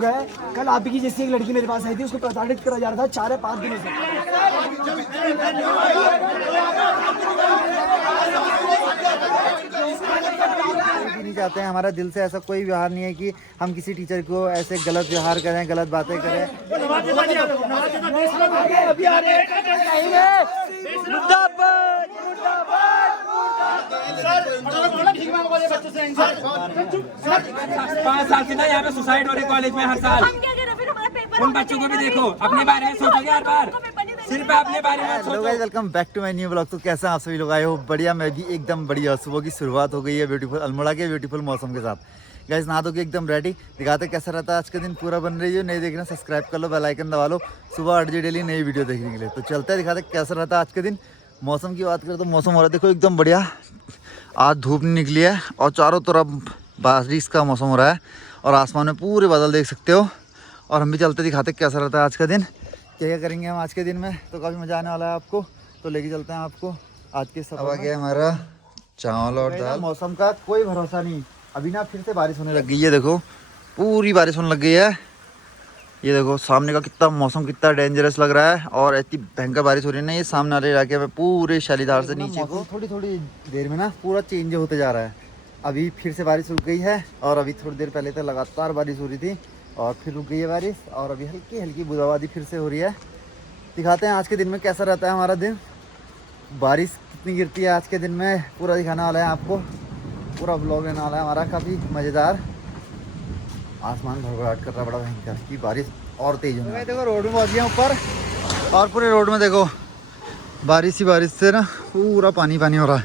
गए। कल आप की जैसी एक लड़की मेरे पास आई थी, उसको प्रताड़ित करा जा रहा था 4 या 5 दिनों से। नहीं चाहते हैं, हमारा दिल से ऐसा कोई व्यवहार नहीं है कि हम किसी टीचर को ऐसे गलत व्यवहार करें, गलत बातें करें। पाँच साल से ना यहाँ पे सुसाइड हो रही कॉलेज में हर साल। उन बच्चों को भी देखो, अपने बारे में सोचोगे हर बार, सिर्फ अपने बारे में सोचो। Guys welcome back to my new blog. तो कैसे आप सभी लोग आए हो? बढ़िया, मैं भी एकदम बढ़िया। सुबह की शुरुआत हो गई है ब्यूटीफुल अल्मोड़ा के ब्यूटीफुल मौसम के साथ। गाइस नहा धो के एकदम रेडी, दिखाते कैसा रहता है आज का दिन। पूरा बन रही हो, नहीं देखना सब्सक्राइब कर लो, बेल आइकन दबा लो सुबह 8 बजे डेली नई वीडियो देखने के लिए। तो चलते हैं, दिखाते कैसा रहता है आज के दिन। मौसम की बात करें तो मौसम हो रहा है देखो एकदम बढ़िया। आज धूप नहीं निकली है और चारों तरफ बारिश का मौसम हो रहा है और आसमान में पूरे बादल देख सकते हो। और हम भी चलते दिखाते कैसा रहता है आज का दिन, क्या क्या करेंगे हम आज के दिन में। तो काफ़ी मज़ा आने वाला है आपको, तो लेके चलते हैं आपको आज के सफर में। आगे हमारा चावल और दाल। मौसम का कोई भरोसा नहीं, अभी ना फिर से बारिश होने लग गई है। देखो पूरी बारिश होने लग गई है। ये देखो सामने का कितना मौसम कितना डेंजरस लग रहा है और इतनी भयंकर बारिश हो रही है ना। ये सामने वाले इलाके में पूरे शैलीधार से नीचे को थोड़ी थोड़ी देर में ना पूरा चेंज होते जा रहा है। अभी फिर से बारिश रुक गई है और अभी थोड़ी देर पहले तक लगातार बारिश हो रही थी और फिर रुक गई है बारिश और अभी हल्की हल्की बूंदाबांदी फिर से हो रही है। दिखाते हैं आज के दिन में कैसा रहता है हमारा दिन, बारिश कितनी गिरती है आज के दिन में, पूरा दिखाने वाला है आपको। पूरा ब्लॉग रहने वाला है हमारा काफ़ी मज़ेदार। आसमान भड़बड़ाहट कर रहा है बड़ा भयंकर की बारिश और तेज होगी। देखो रोड में पहुँच गया ऊपर और पूरे रोड में देखो बारिश ही बारिश से ना पूरा पानी पानी हो रहा है।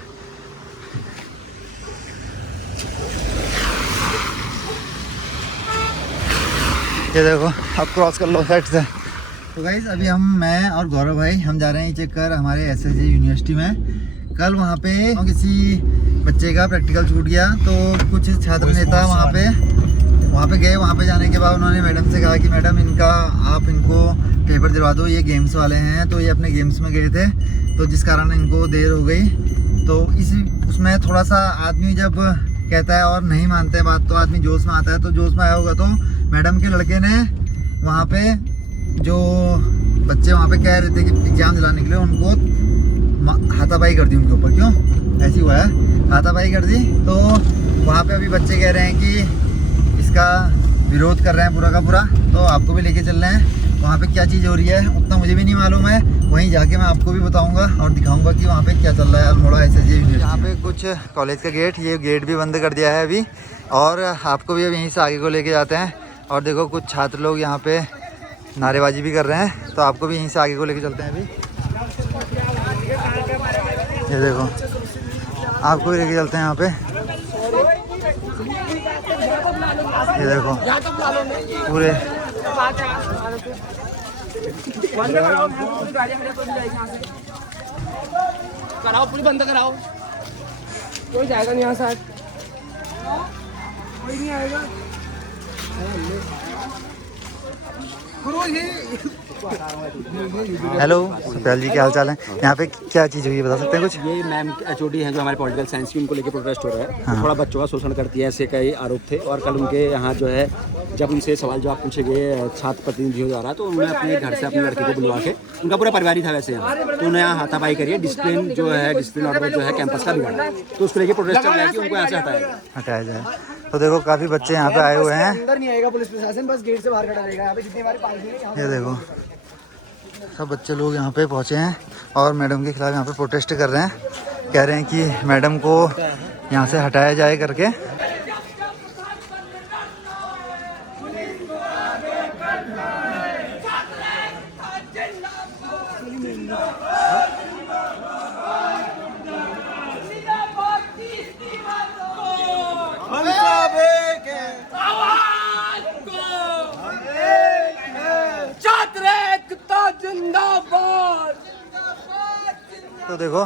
ये देखो अब क्रॉस कर लो साइड से। तो गाइस अभी मैं और गौरव भाई हम जा रहे हैं चेक कर हमारे एसएसजी यूनिवर्सिटी में। कल वहाँ पे किसी बच्चे का प्रैक्टिकल छूट गया तो कुछ छात्र नेता वहाँ पे गए। वहाँ पे जाने के बाद उन्होंने मैडम से कहा कि मैडम आप इनको पेपर दिलवा दो, ये गेम्स वाले हैं। तो ये अपने गेम्स में गए थे तो जिस कारण इनको देर हो गई। तो उसमें थोड़ा सा आदमी जब कहता है और नहीं मानते हैं बात तो आदमी जोश में आता है। तो जोश में आया होगा तो मैडम के लड़के ने वहाँ पे जो बच्चे वहाँ पे कह रहे थे कि एग्ज़ाम दिलाने के लिए उनको हाथापाई कर दी उनके ऊपर। क्यों ऐसी हुआ है, हाथापाई कर दी। तो वहाँ पे अभी बच्चे कह रहे हैं कि इसका विरोध कर रहे हैं पूरा का पूरा। तो आपको भी लेके चल रहे हैं वहाँ पे क्या चीज़ हो रही है, उतना मुझे भी नहीं मालूम है। वहीं जाके मैं आपको भी बताऊंगा और दिखाऊंगा कि वहाँ पे क्या चल रहा है अल्मोड़ा एसएसजी यूनिवर्सिटी। यहाँ पे कुछ कॉलेज का गेट, ये गेट भी बंद कर दिया है अभी और आपको भी अब यहीं से आगे को लेके जाते हैं। और देखो कुछ छात्र लोग यहाँ पे नारेबाजी भी कर रहे हैं तो आपको भी यहीं से आगे को लेके चलते हैं अभी। ये देखो आपको भी लेके चलते हैं यहाँ पे। ये देखो पूरे कराओ, पूरी बंद कराओ, कोई जाएगा नहीं यहाँ से, कोई नहीं आएगा। हेलो सत्याल जी, क्या हाल चाल है? यहाँ पे क्या चीज़ हुई है बता सकते हैं कुछ? ये मैम एचओडी हैं जो हमारे पॉलिटिकल साइंस की, उनको लेके प्रोटेस्ट हो रहा है। हाँ। थोड़ा बच्चों का शोषण करती है ऐसे कई आरोप थे और कल उनके यहाँ जो है जब उनसे सवाल जवाब पूछे गए छात्र प्रतिनिधियों द्वारा तो उन्होंने अपने घर से अपने लड़के को बुलवा के, उनका पूरा परिवार ही था वैसे यहाँ, तो उन्हें यहाँ हाथापाई करिए, डिसिप्लिन ऑर्डर जो है कैंपस का बिगाड़ा, तो उसको लेके प्रोटेस्ट चल रहा है कि उनको यहाँ से हटाया जाए। तो देखो काफ़ी बच्चे यहाँ पे आए हुए हैं। अंदर नहीं आएगा पुलिस प्रशासन, बस गेट से बाहर खड़ा रहेगा। यहाँ पे जितनी बार ये देखो सब बच्चे लोग यहाँ पे पहुँचे हैं और मैडम के खिलाफ यहाँ पे प्रोटेस्ट कर रहे हैं। कह रहे हैं कि मैडम को यहाँ से हटाया जाए करके। तो देखो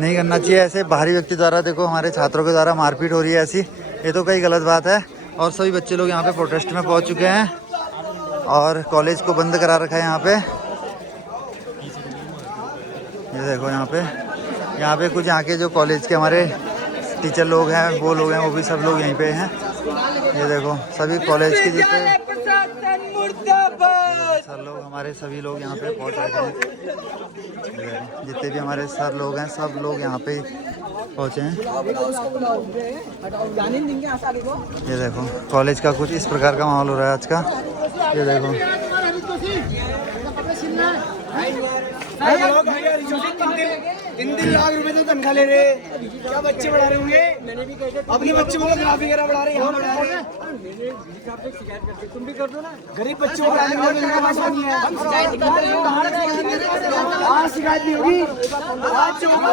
नहीं करना चाहिए ऐसे बाहरी व्यक्ति द्वारा, देखो हमारे छात्रों के द्वारा मारपीट हो रही है ऐसी, ये तो कई गलत बात है। और सभी बच्चे लोग यहाँ पे प्रोटेस्ट में पहुँच चुके हैं और कॉलेज को बंद करा रखा है यहाँ पे। ये देखो यहाँ पे कुछ यहाँ के जो कॉलेज के हमारे टीचर लोग हैं वो भी सब लोग यहीं पे हैं। ये देखो सभी कॉलेज के जितने सर लोग हमारे सभी लोग यहाँ पे पहुँच रहे हैं। जितने भी हमारे सर लोग हैं सब लोग यहाँ पे पहुँचे हैं। ये देखो कॉलेज का कुछ इस प्रकार का माहौल हो रहा है आज का। ये देखो 3 लाख रुपए तो तनख्वाह ले रहे, क्या बच्चे बढ़ा रहे होंगे? अपने बच्चों को ग्राफ वगैरह बढ़ा रहे, यहाँ बढ़ा रहे। तुम भी कर दो ना, गरीब बच्चों को पढ़ाने के लिए इनके पास नहीं है। आज शिकायत नहीं होगी, आज जो होगा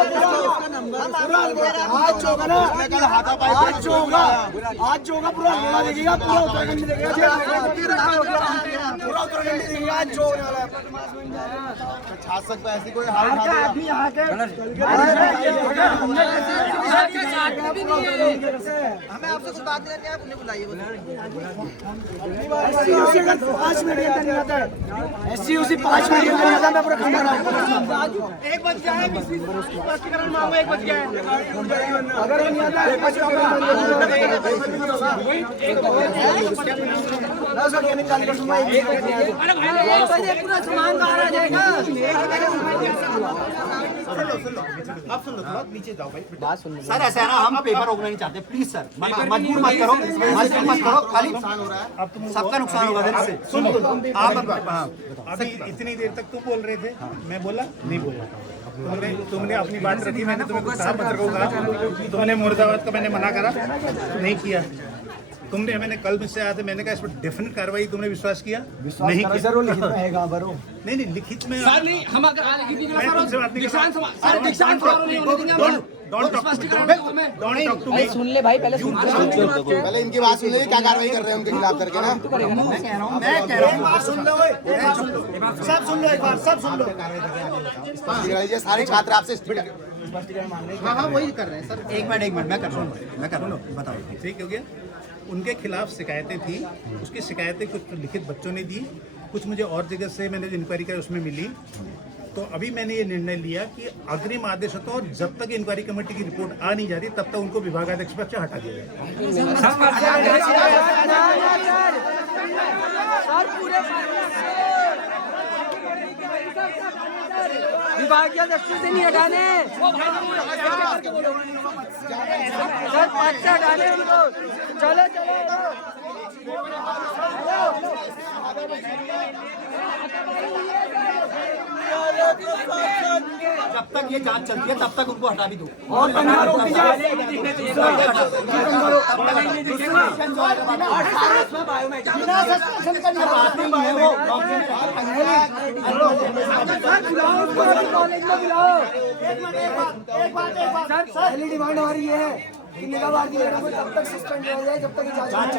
आज जो होगा ना, आज जो होगा पूरा हरियाणा देखेगा, पूरा उत्तराखंड देखेगा, पूरा उत्तराखंड देखेगा। आज जो होने वाला है छा सकता है, ऐसी कोई हाल आदमी यहाँ के हमें आपसे कुछ बात करनी है, आप उन्हें बुलाइए। 5 मिनट के अंदर नहीं आता है, ऐसी उसी 5 मिनट के अंदर नहीं आता, मैं पूरा खाना रहा हूँ। एक बच गया है, स्पष्टीकरण मांगो, एक बच गया है। अगर वो नहीं आता है पूरा सामान बाहर आ जाएगा। आप सुन लो, थोड़ा नीचे जाओ भाई। बात सुन लो सर, ऐसा है ना, हम पेपर रोकना नहीं चाहते, प्लीज सर, मजबूर मत करो, खाली सबका नुकसान होगा। सुन लो आप, अभी इतनी देर तक तुम बोल रहे थे, मैं बोला नहीं बोला, तुमने अपनी बात रखी, मैंने तुम्हें कुछ कहा पत्रकारों को कहा, तुमने मुर्दाबाद का मैंने मना करा, नहीं किया। तुमने मैंने कल मुझसे आया था, मैंने कहा इस पर डेफिनेट कार्रवाई, तुमने विश्वास किया नहीं किया? जरूर लिखित में है बरो नहीं लिखित में नहीं, हम अगर मैं तुमसे बात नहीं कर रहा। सुन ले भाई, पहले सुन, पहले इनकी बात सुन ले, क्या कार्रवाई कर रहे हैं उनके खिलाफ करके ना। मैं कह रहा हूँ सुन लो, सब सुन लो, एक बार सब सुन लो। सारे छात्र आपसे हाँ वही कर रहे हैं सर। एक मिनट मैं कर रहा हूँ, बताओ ठीक हो गया। उनके खिलाफ शिकायतें थी, उसकी शिकायतें कुछ लिखित बच्चों ने दी, कुछ मुझे और जगह से मैंने इंक्वायरी करी उसमें मिली। तो अभी मैंने ये निर्णय लिया कि अग्रिम आदेश होता और जब तक इंक्वायरी कमेटी की रिपोर्ट आ नहीं जाती तब तक उनको विभागाध्यक्ष पद से हटा दिया जाए। विभागीय अध्यक्ष से नहीं हटाने, हटाने उनको। चलो जब तक ये जांच चलती है तब तक उनको हटा भी दो। और पहली डिमांड हमारी ये है कि निगाहबाजी तब तक सस्पेंड हो जाए जब तक जांच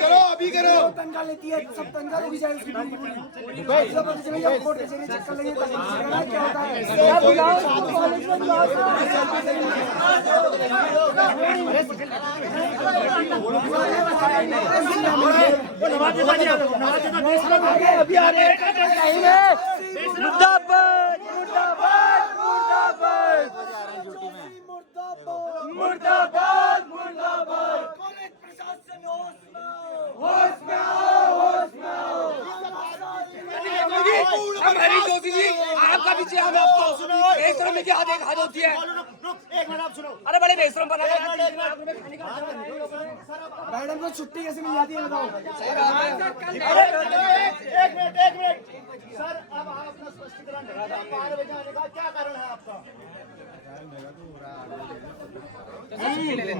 करो, अभी करो। तनख्वाह लेती है, सब तनख्वाह होगी जाए उसकी कोर्ट कचहरी चेक कर लेंगे क्या होता है। अभी आ रहे हैं मुर्दाबाद, मुर्दाबाद, मुर्दाबाद, मुर्दाबाद। कॉलेज प्रशासन होश में आओ। हमारी जोशी जी, आपका भी चाहिए, हम आपको बेशरम में क्या हाथ होती है। एक मिनट आप सुनो, अरे बड़े बेशरम बना मैडम को छुट्टी कैसे मिल जाती है बताओ। एक मिनट सर, अब आप अपना स्पष्टीकरण 12 बजे आने का क्या कारण है आपका?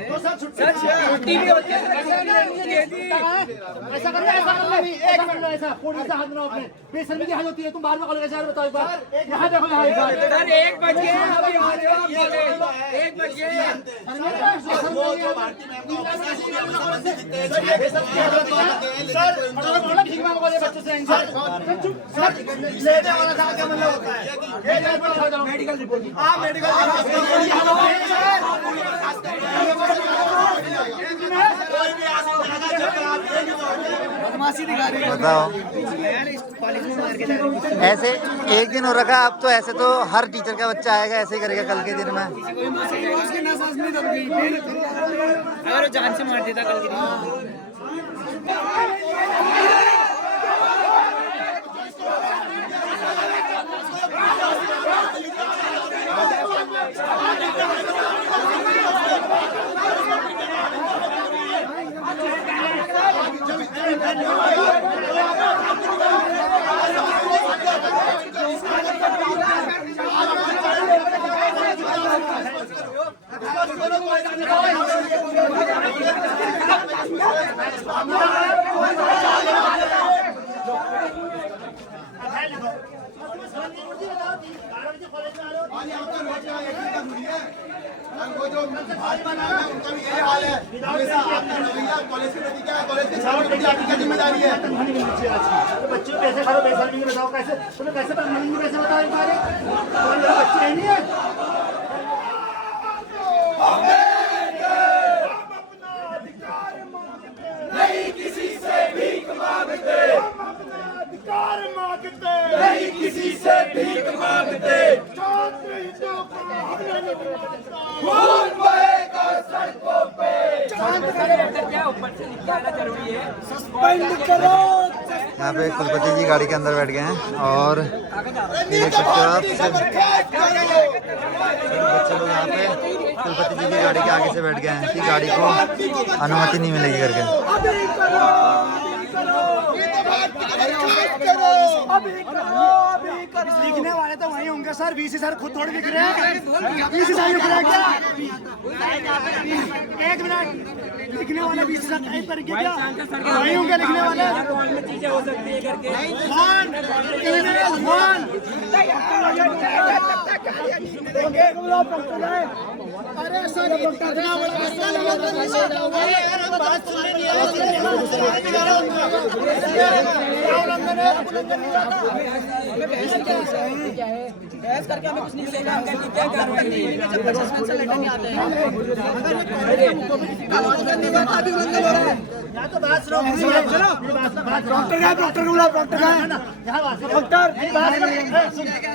तो सर छुट्टी भी होती है, ऐसा करना नहीं। एक मिनट ऐसा फोन से हाथ बनाओ, अपने बेशर्मी की हाल होती है। तुम बाहर में कॉलेज बताओ एक बार, यहाँ देखो यहाँ सर 1 बजे 1 बजे लेने वाला था, क्या मतलब होता है? मेडिकल रिपोर्ट, हाँ मेडिकल बताओ। ऐसे एक दिन हो रखा, अब तो ऐसे तो हर टीचर का बच्चा आएगा, ऐसे ही करेगा कल के दिन में। अगर जान से मार देता कल के दिन। वो जो भाजपा नाम है उनका भी यही हाल है। हमेशा आपका रवैया कॉलेज के प्रति क्या है, कॉलेज की छात्र प्रति आपकी क्या जिम्मेदारी है? बच्चे पैसे खा लो, पैसा नहीं बताओ कैसे, तुम्हें कैसे कैसे बताओ एक बार, बच्चे नहीं है। नहीं किसी से भीख मांगते, अधिकार मांगते, नहीं किसी से भीख मांगते, छात्र हितों का खून बहेगा सड़कों पे। यहाँ पे कुलपति जी गाड़ी के अंदर बैठ गए हैं और ये देख सकते हो आप बच्चे लोग यहाँ पे कुलपति जी की गाड़ी के आगे से बैठ गए हैं कि गाड़ी को अनुमति नहीं मिलेगी करके। लिखने वाले तो वही होंगे सर, वीसी सर खुद थोड़ी लिख रहे हैं। वीसी सर लिख रहे हैं क्या? एक मिनट, लिखने वाले वीसी सर टाइप करेंगे क्या? वही होंगे लिखने वाले। चीजें हो सकती है करके अरे सर बात सुन रही बहस करके हमें कुछ नहीं मिलेगा, क्या कार्रवाई नहीं है जब तक सस्पेंशन लेटर नहीं आते हैं। डॉक्टर का डॉक्टर को बुलाओ, डॉक्टर का डॉक्टर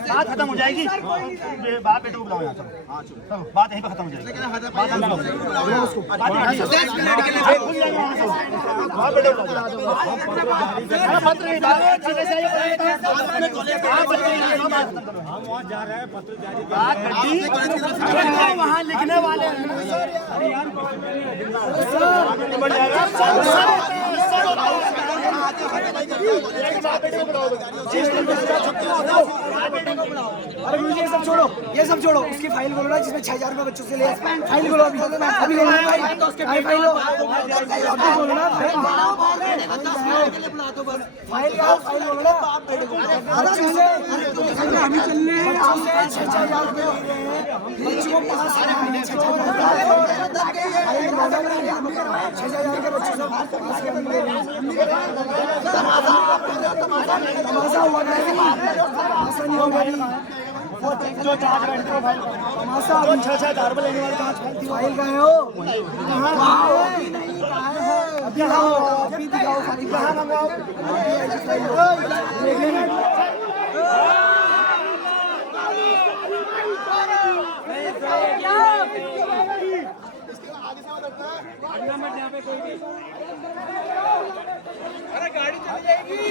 बात खत्म हो जाएगी, बात बेटे को बुलाओ यहाँ, चलो बात यहीं पे खत्म हो जाएगी। वहाँ लिखने वाले अरे मुझे ये सब छोड़ो, ये सब छोड़ो, उसकी फाइल खोलो ना जिसमें 6000 रुपए बच्चों से ले। फाइल खोलो अभी, अभी खोलो फाइल लो, अभी खोलो ना फाइल का फाइल खोलो ना। बच्चों से अभी चलने 6000 रुपए बच्चों को 6000 के बच्चों से तमाशा हुआ जो चार्ज बैठते हो भाई, तमाशा 6-6 रुपए लेने वाले फाइल गए हो अभी दिखाओ, अभी दिखाओ फाइल कहाँ मंगाओ। अरे गाड़ी चली जाएगी।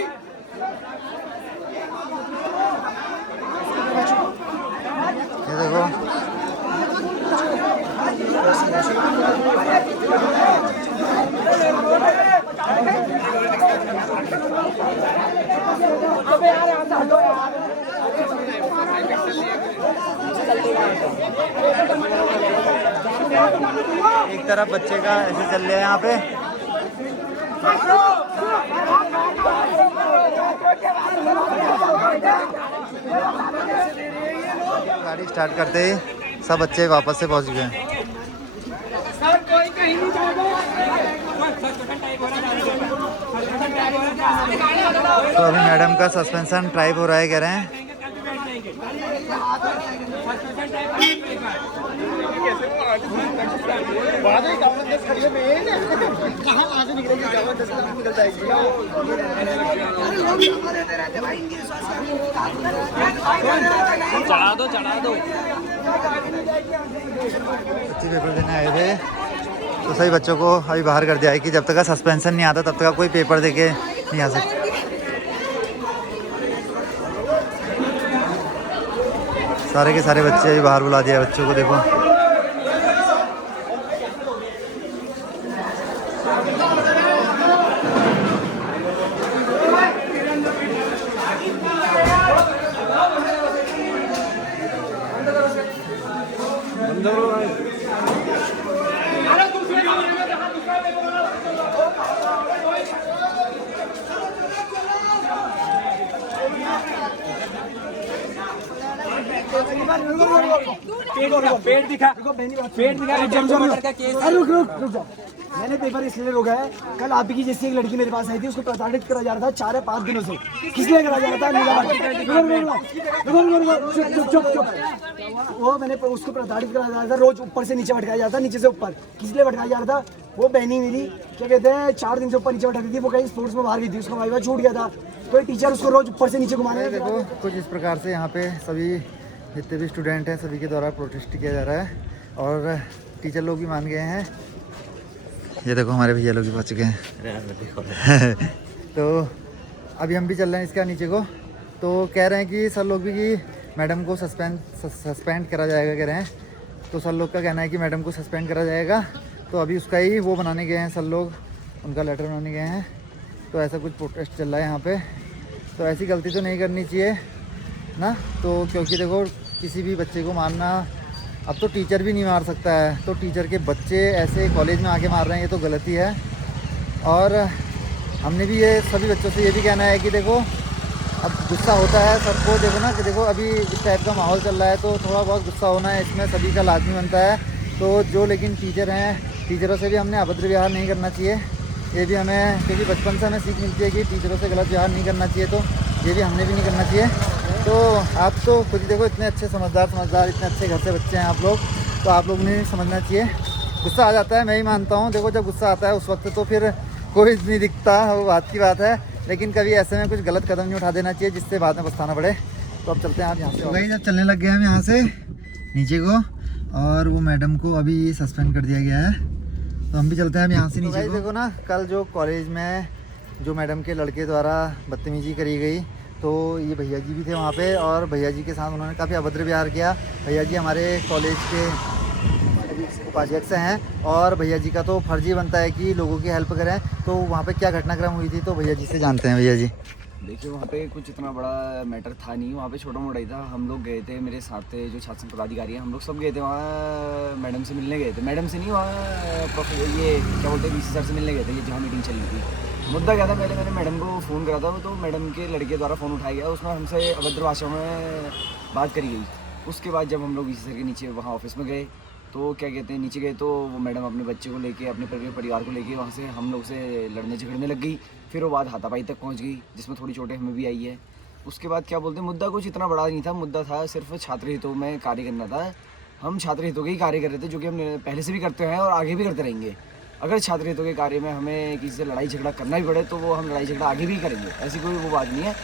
ये देखो एक तरफ बच्चे का ऐसे चल रहे हैं यहाँ पे। गाड़ी स्टार्ट करते ही सब बच्चे वापस से पहुंच गए। तो अभी मैडम का सस्पेंशन ट्राइप हो रहा है, कह रहे हैं। चढ़ा दो बच्चे पेपर देने आए थे तो सभी बच्चों को अभी बाहर कर दिया है कि जब तक का सस्पेंशन नहीं आता तब तक का कोई पेपर दे के नहीं आ सकता। सारे के सारे बच्चे अभी बाहर बुला दिया है बच्चों को, देखो। पेट दिखा, पेट दिखा। रुक जाओ। मैंने पेपर इसलिए रोका है, कल आप की जैसी एक लड़की मेरे पास आई थी, उसको प्रताड़ित करा जा रहा था 4 या 5 दिनों से। किस लिए करा जा रहा था? चुप। वो मैंने उसको प्रताड़ित करा जा रहा था, रोज ऊपर से नीचे भटकाया जाता, नीचे से ऊपर। किस लिए भटकाया जा रहा था? वो बहनी मेरी क्या कहते हैं 4 दिन से ऊपर नीचे भटकती थी। वो कहीं स्पोर्ट्स में बाहर गई थी, उसका वाइवा छूट गया था, तो टीचर उसको रोज ऊपर से नीचे घुमाने। देखो कुछ इस प्रकार से यहाँ पे सभी जितने भी स्टूडेंट हैं सभी के द्वारा प्रोटेस्ट किया जा रहा है और टीचर लोग भी मान गए हैं। ये देखो हमारे भैया लोग भी पहुँच चुके हैं। तो अभी हम भी चल रहे हैं इसका नीचे को। तो कह रहे हैं कि सर लोग भी कि मैडम को सस्पेंड करा जाएगा, कह रहे हैं। तो सर लोग का कहना है कि मैडम को सस्पेंड करा जाएगा। तो अभी उसका ही वो बनाने गए हैं सर लोग, उनका लेटर बनाने गए हैं। तो ऐसा कुछ प्रोटेस्ट चल रहा है यहाँ पे। तो ऐसी गलती तो नहीं करनी चाहिए ना, तो क्योंकि देखो किसी भी बच्चे को मारना, अब तो टीचर भी नहीं मार सकता है, तो टीचर के बच्चे ऐसे कॉलेज में आके मार रहे हैं, ये तो गलती है। और हमने भी ये सभी बच्चों से ये भी कहना है कि देखो अब गुस्सा होता है सबको, देखो ना कि देखो अभी इस टाइप का माहौल चल रहा है तो थोड़ा बहुत गुस्सा होना है, इसमें सभी का लाजमी बनता है। तो जो लेकिन टीचर हैं, टीचरों से भी हमने अभद्र व्यवहार नहीं करना चाहिए। ये भी हमें, क्योंकि बचपन से हमें सीख मिलती है कि टीचरों से गलत व्यवहार नहीं करना चाहिए, तो ये भी हमने भी नहीं करना चाहिए। तो आप तो खुद ही देखो इतने अच्छे समझदार इतने अच्छे घर से बच्चे हैं आप लोग, तो आप लोग ने समझना चाहिए। गुस्सा आ जाता है, मैं ही मानता हूँ। देखो जब गुस्सा आता है उस वक्त तो फिर कोई नहीं दिखता, वो बात की बात है, लेकिन कभी ऐसे में कुछ गलत कदम नहीं उठा देना चाहिए जिससे बाद में पछताना पड़े। तो अब चलते हैं आप यहाँ से। भाई जब चलने लग गए हम यहाँ से नीचे को, और वो मैडम को अभी सस्पेंड कर दिया गया है, तो हम भी चलते हैं अब यहाँ से नीचे को। देखो ना कल जो कॉलेज में जो मैडम के लड़के द्वारा बदतमीजी करी गई, तो ये भैया जी भी थे वहाँ पे, और भैया जी के साथ उन्होंने काफ़ी अभद्र व्यवहार किया। भैया जी हमारे कॉलेज के उपाध्यक्ष हैं और भैया जी का तो फर्ज ही बनता है कि लोगों की हेल्प करें। तो वहाँ पे क्या घटनाक्रम हुई थी तो भैया जी से जानते हैं। भैया जी देखिए वहाँ पे कुछ इतना बड़ा मैटर था नहीं, वहाँ पे छोटा मोटा ही था। हम लोग गए थे, मेरे साथ थे जो छात्र पदाधिकारी हैं, हम लोग सब गए थे वहाँ, मैडम से मिलने गए थे। मैडम से नहीं, वहाँ ये क्या बोलते हैं VC सर से मिलने गए थे, ये जहाँ मीटिंग चल रही थी। मुद्दा क्या था, पहले मैंने मैडम को फ़ोन करा था, तो मैडम के लड़के द्वारा फ़ोन उठाया गया, उसमें हमसे अभद्र भाषा में बात करी गई। उसके बाद जब हम लोग VC सर के नीचे वहाँ ऑफिस में गए, तो क्या कहते हैं नीचे गए, तो वो मैडम अपने बच्चे को लेके, अपने परिवार को लेके वहाँ से हम लोग से लड़ने झगड़ने लग गई। फिर वो बात हाथापाई तक पहुँच गई, जिसमें थोड़ी चोटें हमें भी आई है। उसके बाद क्या बोलते हैं, मुद्दा कुछ इतना बड़ा नहीं था, मुद्दा था सिर्फ छात्र हितों में कार्य करना था। हम छात्र हितों के ही कार्य कर रहे थे, जो कि हम पहले से भी करते हैं और आगे भी करते रहेंगे। अगर छात्र हितों के कार्य में हमें किसी से लड़ाई झगड़ा करना भी पड़े तो वो हम लड़ाई झगड़ा आगे भी करेंगे, ऐसी कोई वो बात नहीं है।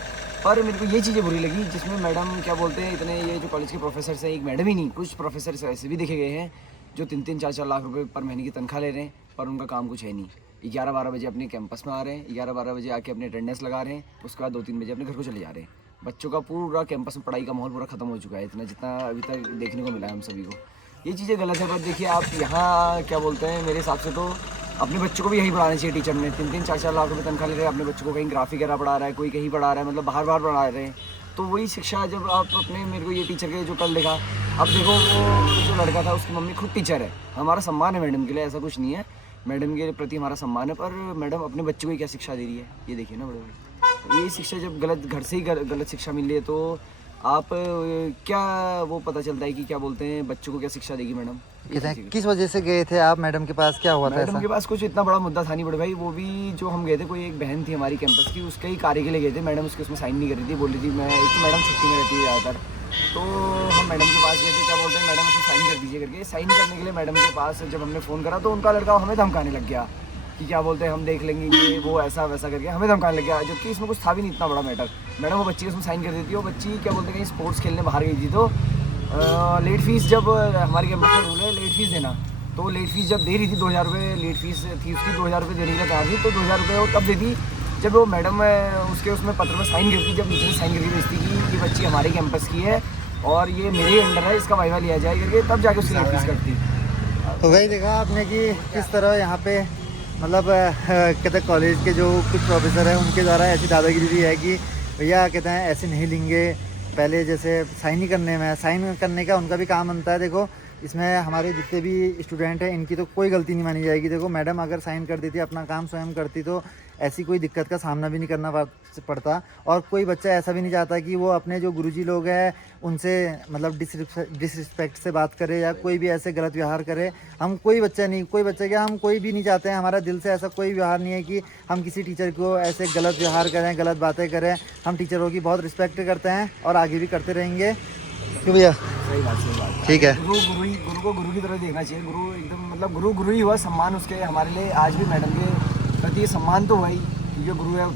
पर मेरे को ये चीज़ें बुरी लगी जिसमें मैडम क्या बोलते हैं, इतने ये जो कॉलेज के प्रोफेसर हैं, एक मैडम ही नहीं कुछ प्रोफेसर ऐसे भी देखे गए हैं जो 3-3, 4-4 लाख रुपए पर महीने की तनख्वाह ले रहे हैं, पर उनका काम कुछ है नहीं। 11-12 बजे अपने कैंपस में आ रहे हैं, 11-12 बजे आके अपने अटेंडेंस लगा रहे हैं, उसके बाद 2-3 बजे अपने घर को चले जा रहे हैं। बच्चों का पूरा कैंपस में पढ़ाई का माहौल पूरा खत्म हो चुका है, इतना जितना अभी तक देखने को मिला है हम सभी को। ये चीज़ें गलत है। पर देखिए आप यहाँ क्या बोलते हैं, मेरे हिसाब से तो अपने बच्चों को भी यहीं पढ़ाना चाहिए। टीचर ने 3-3, 4-4 लाख रुपये तनख्वाह ले रहे हैं, अपने बच्चों को कहीं ग्राफिक वगैरह पढ़ा रहा है, कोई कहीं पढ़ा रहा है, मतलब बाहर पढ़ा रहे हैं। तो वही शिक्षा जब आप अपने, मेरे को ये टीचर के जो कल देखा, अब देखो वो जो लड़का था उसकी मम्मी खुद टीचर है। हमारा सम्मान है मैडम के लिए, ऐसा कुछ नहीं है, मैडम के प्रति हमारा सम्मान है। पर मैडम अपने बच्चों को क्या शिक्षा दे रही है, ये देखिए ना बड़े भाई। ये शिक्षा जब गलत घर से ही गलत शिक्षा मिल रही है, तो आप क्या वो पता चलता है कि क्या बोलते हैं बच्चों को क्या शिक्षा देगी मैडम। किस वजह से गए थे आप मैडम के पास, क्या हुआ था? मैडम के पास कुछ इतना बड़ा मुद्दा था नहीं बड़े भाई। वो भी जो हम गए थे, कोई एक बहन थी हमारी कैंपस की, उसके ही कार्य के लिए गए थे। मैडम उसके उसमें साइन नहीं कर रही थी, बोल रही थी मैं, एक तो मैडम छुट्टी में रहती है ज़्यादातर, तो हम मैडम के पास गए थे, क्या बोलते हैं मैडम उसमें साइन कर दीजिए करके। साइन करने के लिए मैडम के पास जब हमने फ़ोन करा तो उनका लड़का हमें धमकाने लग गया कि क्या बोलते हैं हम देख लेंगे, ये वो ऐसा वैसा करके हमें धमकाने लग गया, जबकि इसमें कुछ था भी नहीं इतना बड़ा मैटर। मैडम वो बच्ची को उसमें साइन कर देती है, वो बच्ची क्या बोलते हैं कहीं स्पोर्ट्स खेलने बाहर गई थी, तो लेट फीस, जब हमारे कैंपस में रूल है लेट फीस देना, तो लेट फीस जब दे रही थी 2000 रुपये लेट फीस थी उसकी, 2000 रुपये देने का तैयार थी, तो 2000 रुपये वो तब देती जब वो मैडम उसके उसमें पत्र में साइन करती, जब नीचे साइन करके भेजती कि ये बच्ची हमारे कैंपस की है और ये मेरे अंडर है, इसका वाइवा लिया जाए करके, तब जाके उसकी लेट फीस करती। तो वही देखा आपने कि किस तरह यहाँ पे मतलब कहते हैं कॉलेज के जो कुछ प्रोफेसर हैं उनके द्वारा ऐसी दादागिरी भी है कि भैया कहते हैं ऐसे नहीं लेंगे, पहले जैसे साइन ही करने में, साइन करने का उनका भी काम बनता है। देखो इसमें हमारे जितने भी स्टूडेंट हैं इनकी तो कोई गलती नहीं मानी जाएगी। देखो मैडम अगर साइन कर देती, अपना काम स्वयं करती, तो ऐसी कोई दिक्कत का सामना भी नहीं करना पड़ता। और कोई बच्चा ऐसा भी नहीं चाहता कि वो अपने जो गुरुजी लोग हैं उनसे मतलब डिसरिस्पेक्ट से बात करे या कोई भी ऐसे गलत व्यवहार करे। हम कोई बच्चा नहीं, कोई बच्चा क्या, हम कोई भी नहीं चाहते हैं, हमारा दिल से ऐसा कोई व्यवहार नहीं है कि हम किसी टीचर को ऐसे गलत व्यवहार करें, गलत बातें करें। हम टीचरों की बहुत रिस्पेक्ट करते हैं और आगे भी करते रहेंगे। क्यों भैया? सही बात ठीक है। गुरु को गुरु की तरह देखना चाहिए। गुरु एकदम मतलब गुरु ही हुआ, सम्मान उसके हमारे लिए आज भी मैडम के प्रति ये सम्मान तो हुआ ही, क्योंकि गुरु है,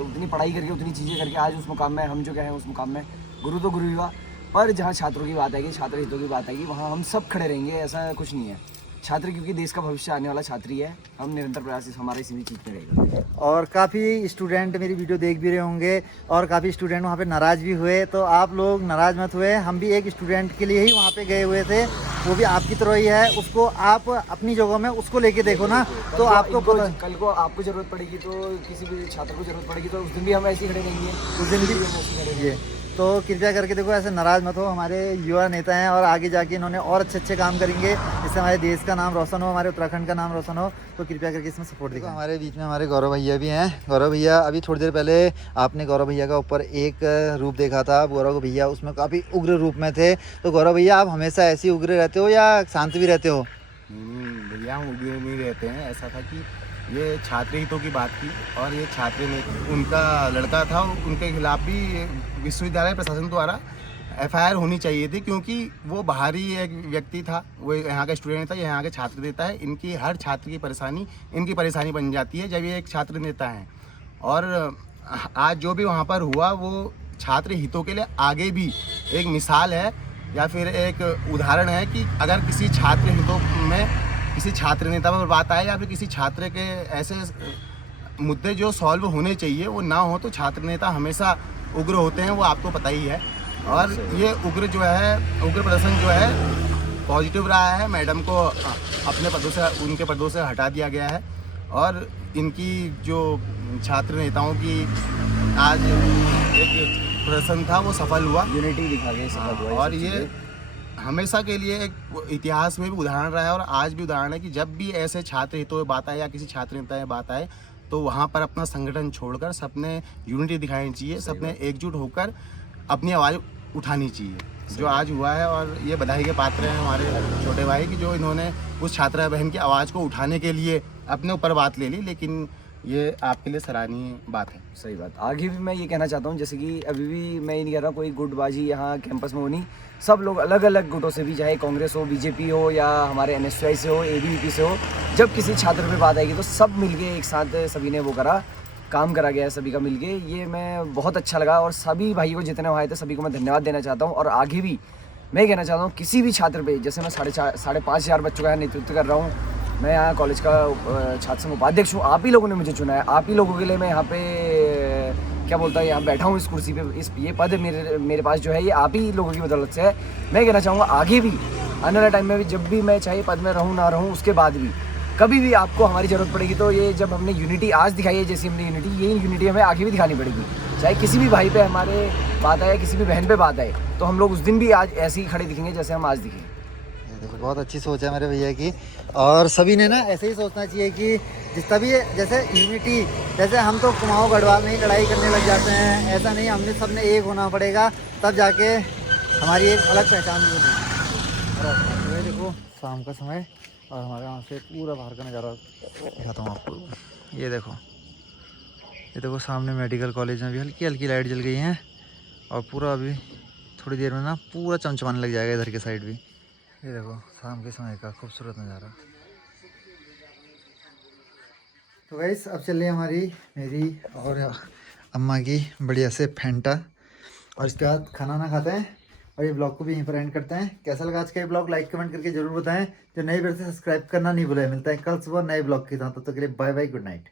उतनी पढ़ाई करके उतनी चीज़ें करके आज उस मुकाम में हम जो क्या है उस मुकाम में, गुरु तो गुरु ही हुआ। पर जहाँ छात्रों की बात आएगी, छात्र हितों की बात आएगी, वहाँ हम सब खड़े रहेंगे, ऐसा कुछ नहीं है। छात्र क्योंकि देश का भविष्य आने वाला छात्री है, हम निरंतर प्रयास हमारा इसी भी चीज़ पे रहेगा। और काफ़ी स्टूडेंट मेरी वीडियो देख भी रहे होंगे और काफ़ी स्टूडेंट वहाँ पे नाराज़ भी हुए, तो आप लोग नाराज़ मत हुए। हम भी एक स्टूडेंट के लिए ही वहाँ पे गए हुए थे, वो भी आपकी तरह ही है। उसको आप अपनी जगह में उसको लेके देखो ना, तो आपको कल को आपको ज़रूरत पड़ेगी, तो किसी भी छात्र को ज़रूरत पड़ेगी, तो उस दिन भी हम ऐसे ही खड़े रहेंगे, उस दिन भी खड़े। तो कृपया करके देखो ऐसे नाराज़ मत हो, हमारे युवा नेता हैं और आगे जाके इन्होंने और अच्छे काम करेंगे जिससे हमारे देश का नाम रोशन हो, हमारे उत्तराखंड का नाम रोशन हो। तो कृपया करके इसमें सपोर्ट देखो। हमारे बीच में हमारे गौरव भैया भी हैं। गौरव भैया, अभी थोड़ी देर पहले आपने गौरव भैया का ऊपर एक रूप देखा था, गौरव भैया उसमें काफ़ी उग्र रूप में थे। तो गौरव भैया आप हमेशा ऐसे उग्र रहते हो या शांत भी रहते हो? भैया हम उग्र नहीं रहते हैं। ऐसा था कि ये छात्र हितों की बात थी और ये छात्र में उनका लड़का था, उनके खिलाफ भी विश्वविद्यालय प्रशासन द्वारा एफआईआर होनी चाहिए थी, क्योंकि वो बाहरी एक व्यक्ति था, वो यहाँ का स्टूडेंट था, यहाँ के छात्र नेता है। इनकी हर छात्र की परेशानी इनकी परेशानी बन जाती है जब ये एक छात्र नेता हैं। और आज जो भी वहाँ पर हुआ वो छात्र हितों के लिए आगे भी एक मिसाल है या फिर एक उदाहरण है कि अगर किसी छात्र हितों में किसी छात्र नेता पर बात आए या फिर किसी छात्र के ऐसे मुद्दे जो सॉल्व होने चाहिए वो ना हो, तो छात्र नेता हमेशा उग्र होते हैं, वो आपको पता ही है। और ये उग्र जो है, उग्र प्रदर्शन जो है पॉजिटिव रहा है। मैडम को अपने पदों से, उनके पदों से हटा दिया गया है और इनकी जो छात्र नेताओं की आज एक प्रदर्शन था वो सफल हुआ, यूनिटी दिखा गया, सफल हुआ। और ये हमेशा के लिए एक इतिहास में भी उदाहरण रहा है और आज भी उदाहरण है कि जब भी ऐसे छात्र हितों में बात आए या किसी छात्र नेता में बात आए तो वहाँ पर अपना संगठन छोड़कर सबने यूनिटी दिखानी चाहिए, सबने एकजुट होकर अपनी आवाज़ उठानी चाहिए, जो आज हुआ है। और ये बधाई के पात्र हैं हमारे छोटे भाई कि जो इन्होंने उस छात्रा बहन की आवाज़ को उठाने के लिए अपने ऊपर बात ले ली, लेकिन ये आपके लिए सराहनीय बात है। सही बात। आगे भी मैं ये कहना चाहता हूँ, जैसे कि अभी भी मैं ये नहीं कह रहा कोई गुटबाजी यहाँ कैंपस में होनी, सब लोग अलग अलग गुटों से भी, चाहे कांग्रेस हो, बीजेपी हो या हमारे एनएसयूआई से हो, एबीवीपी से हो, जब किसी छात्र पे बात आएगी तो सब मिलके एक साथ सभी ने वो करा, काम करा गया है सभी का मिलके। ये मैं बहुत अच्छा लगा और सभी भाइयों को जितने आए थे सभी को मैं धन्यवाद देना चाहता हूँ। और आगे भी मैं कहना चाहता हूँ किसी भी छात्र पे, जैसे मैं 5,500 बच्चों का नेतृत्व कर रहा हूँ, मैं यहाँ कॉलेज का छात्र संघ उपाध्यक्ष हूँ, आप ही लोगों ने मुझे चुना है, आप ही लोगों के लिए मैं यहाँ पे क्या बोलता है यहाँ बैठा हूँ इस कुर्सी पे, ये पद मेरे पास जो है ये आप ही लोगों की बदौलत से है। मैं कहना चाहूँगा आगे भी आने वाले टाइम में भी जब भी मैं चाहे पद में रहूँ ना रहूँ, उसके बाद भी कभी भी आपको हमारी ज़रूरत पड़ेगी तो ये जब हमने यूनिटी आज दिखाई है, जैसी हमने यूनिटी, ये यूनिटी हमें आगे भी दिखानी पड़ेगी। चाहे किसी भी भाई पे हमारे बात आए, किसी भी बहन पे बात आए, तो हम लोग उस दिन भी आज ऐसे ही खड़े दिखेंगे जैसे हम आज दिखे। देखो बहुत अच्छी सोच है मेरे भैया की, और सभी ने ना ऐसे ही सोचना चाहिए कि जितना भी जैसे यूनिटी, जैसे हम तो कुमाऊं गढ़वाल में ही लड़ाई करने लग जाते हैं, ऐसा नहीं, हमने सबने एक होना पड़ेगा, तब जाके हमारी एक अलग पहचान होगी। देखो शाम का समय और हमारे यहाँ से पूरा बाहर का नज़ारा दिखाता हूँ आपको। ये देखो सामने मेडिकल कॉलेज में भी हल्की हल्की लाइट जल गई हैं और पूरा अभी थोड़ी देर में ना पूरा चमचमाने लग जाएगा इधर के साइड भी। ये देखो शाम के समय का खूबसूरत नज़ारा। तो गाइस अब चल रही हमारी मेरी और अम्मा की बढ़िया से फैंटा, और इसके बाद खाना ना खाते हैं और ये ब्लॉग को भी यहीं पर एंड करते हैं। कैसा लगा आज का ये ब्लॉग, लाइक कमेंट करके जरूर बताएं। जो नए वीडियो से सब्सक्राइब करना नहीं भूलें। मिलता है कल सुबह नए ब्लॉग के साथ, तब तक के लिए बाय बाय, गुड नाइट।